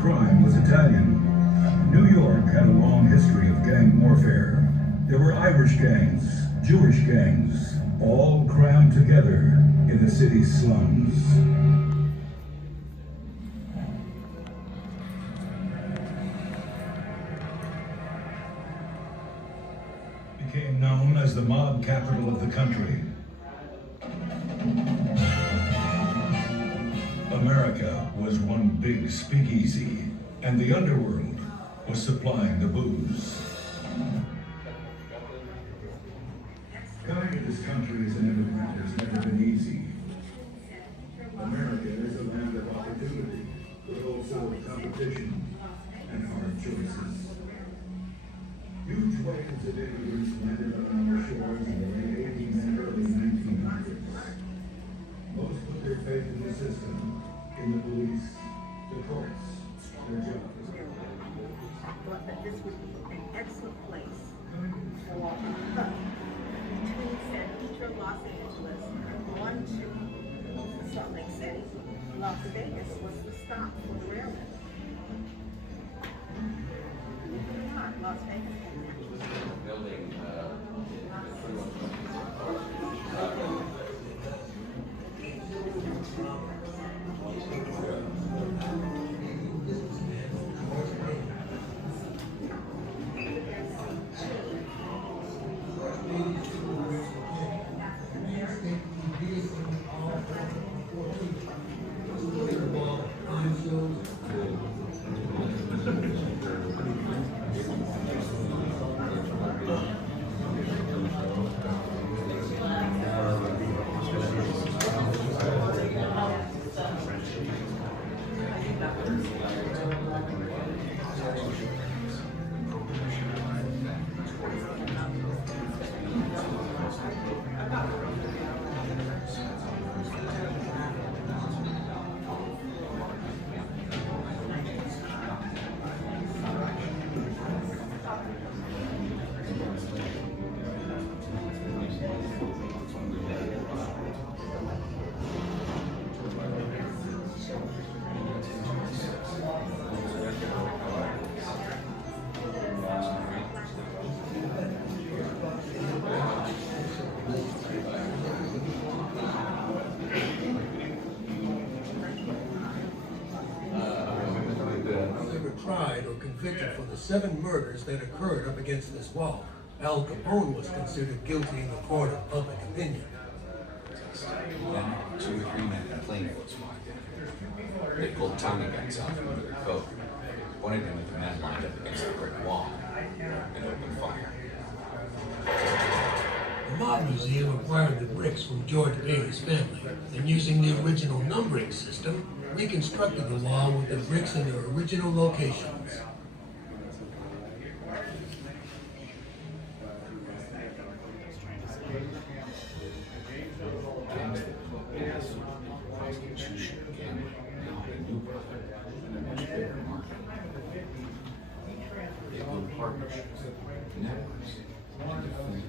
crime was Italian. New York had a long history of gang warfare. There were Irish gangs, Jewish gangs, all crammed together in the city's slums. Became known as the mob capital of the country. America was one big speakeasy, and the underworld was supplying the booze. Coming to this country as an immigrant has never been easy. America is a land of opportunity, but also of competition and hard choices. Huge waves of immigrants landed on our shores in the late 1800s and early 1900s. Most put their faith in the system, in the police, the courts, their jobs. I thought that this would be an excellent place for between San Pedro, Los Angeles, on to Salt Lake City. Las Vegas was the stop for the railroad. Las Vegas. Building tried or convicted for the 7 murders that occurred up against this wall. Al Capone was considered guilty in the court of public opinion. Then 2 or 3 men in plain clothes walked in. They pulled Tommy guns out from under their coat, pointed them at the men lined up against the brick wall, and opened fire. The Mob Museum acquired the bricks from George Bailey's family, and using the original numbering system, reconstructed the wall with the bricks in their original locations. Partnerships, networks, and different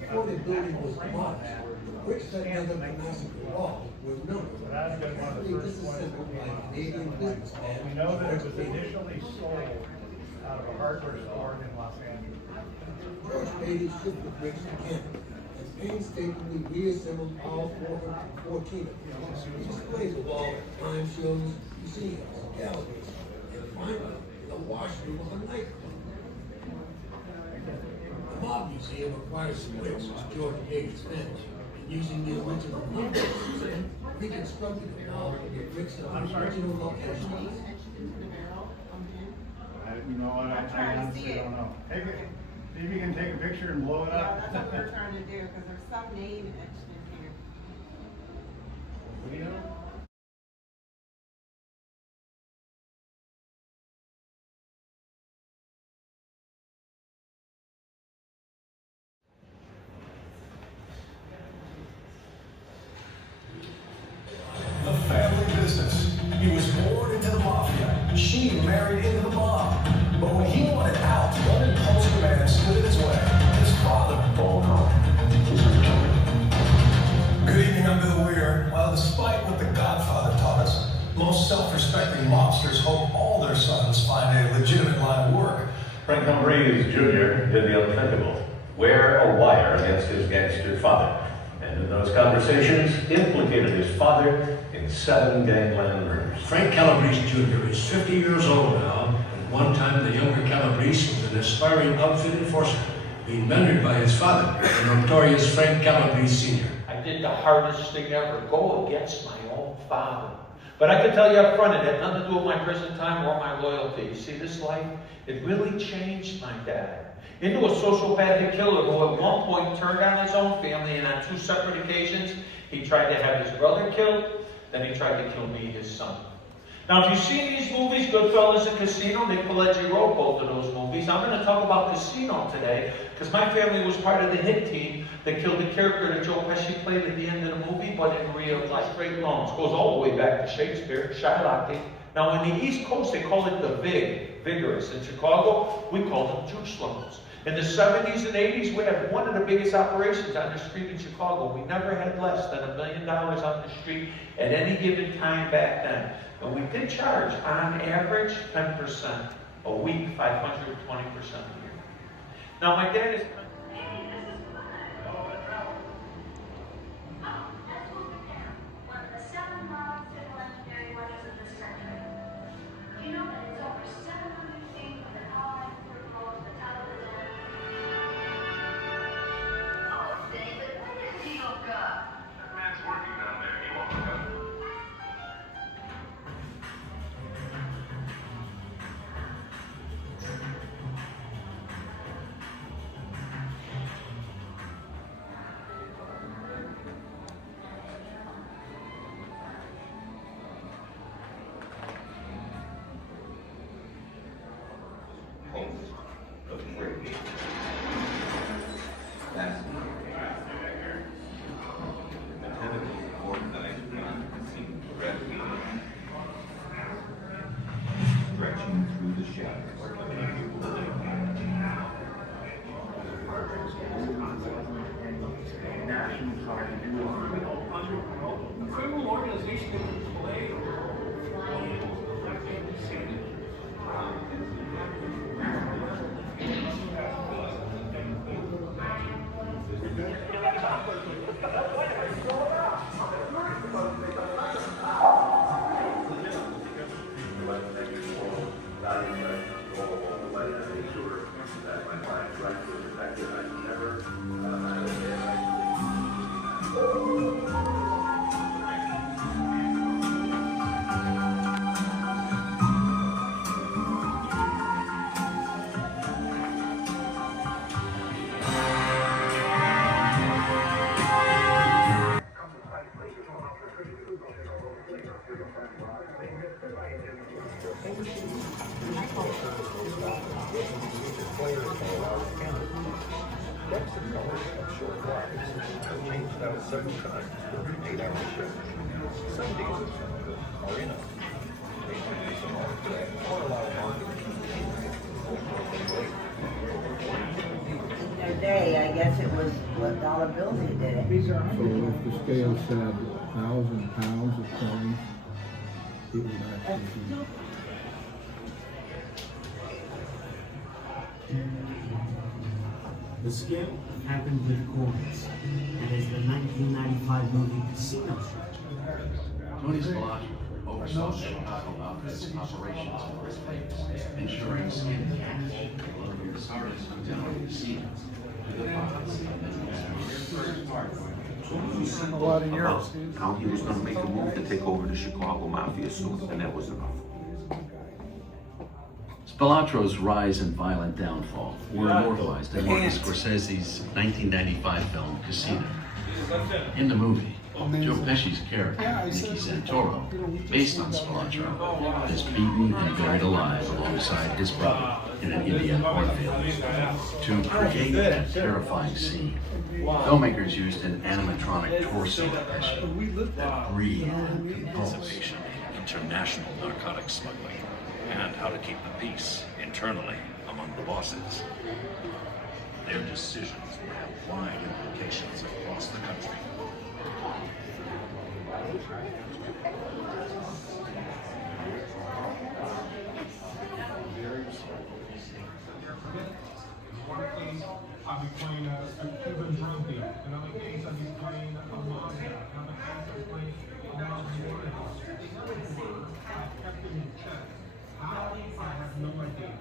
Before the building was demolished, the bricks that made up the Massacre wall were numbered and carefully disassembled by a Canadian businessman. We know that it was initially sold out of a hardware store in Los Angeles. George Bailey shipped the bricks to Canada and painstakingly reassembled all 414 of them. He displayed the wall at time shows, museums, galleries, and finally, the washroom of a nightclub. The Mob Museum acquired the bricks from George Bailey's family, and using the original numbering system, reconstructed the wall with the bricks in the original locations. You know what, I honestly don't know. Take it, see if you can take a picture and blow it Yeah, up. that's what we're trying to do, because there's some name etched in here. The family business. He was born into the mafia. She married into the mob. But when he wanted out, one impulsive man stood in his way. His father, Paul. unsuspecting mobsters hope all their sons find a legitimate line of work. Frank Humphreys Jr. did the unthinkable, wear a wire against his gangster father, and in those conversations implicated his father in 7 gangland murders. Frank Calabrese Jr. is 50 years old now. At one time, the younger Calabrese was an aspiring outfit enforcer, being mentored by his father, the notorious Frank Calabrese Sr. I did the hardest thing ever, go against my own father. But I can tell you up front, it had nothing to do with my prison time or my loyalty. You see, this life, it really changed my dad into a sociopathic killer who at one point turned on his own family, and on 2 separate occasions, he tried to have his brother killed, then he tried to kill me, his son. Now, if you've seen these movies, Goodfellas and Casino, Nick Pileggi wrote both of those movies. I'm going to talk about Casino today, because my family was part of the hit team that killed the character that Joe Pesci played at the end of the movie, but in real life. Great loans. Goes all the way back to Shakespeare, Shylock. Now, in the East Coast, they call it the vigorous. In Chicago, we call them juice loans. In the 70s and 80s, we had one of the biggest operations on the street in Chicago. We never had less than $1 million on the street at any given time back then. And we did charge, on average, 10% a week, 520% a year. Now, my dad is... I guess it was what dollar bills he did it. So if the scale said 1,000 pounds of coins, it would actually be. The scale happened with coins, and as the 1995 movie Casino showed. Tony Spilotro oversaw Chicago outfits operations for his famous, ensuring skin cash, loading the Sardis Hotel and Casino to the pockets A lot of years. How he was going to make a move to take over the Chicago Mafia soon, and that was enough. Spilatro's rise and violent downfall were immortalized in Martin Scorsese's 1995 film Casino. In the movie, Joe Pesci's character, Nicky Santoro, based on Spilatro, is beaten and buried alive alongside his brother in an Indian cornfield. To create that terrifying scene, filmmakers used an animatronic torso of Pesci that breathed and convulsed. International narcotics smuggling, and how to keep the peace internally among the bosses. Their decisions will have wide implications across the country. How? I have no idea.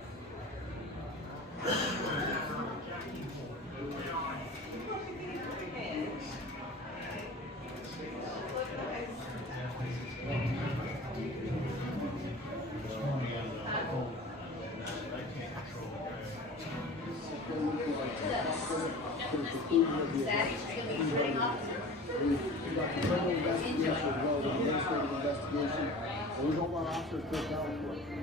We don't want officers to take down for it.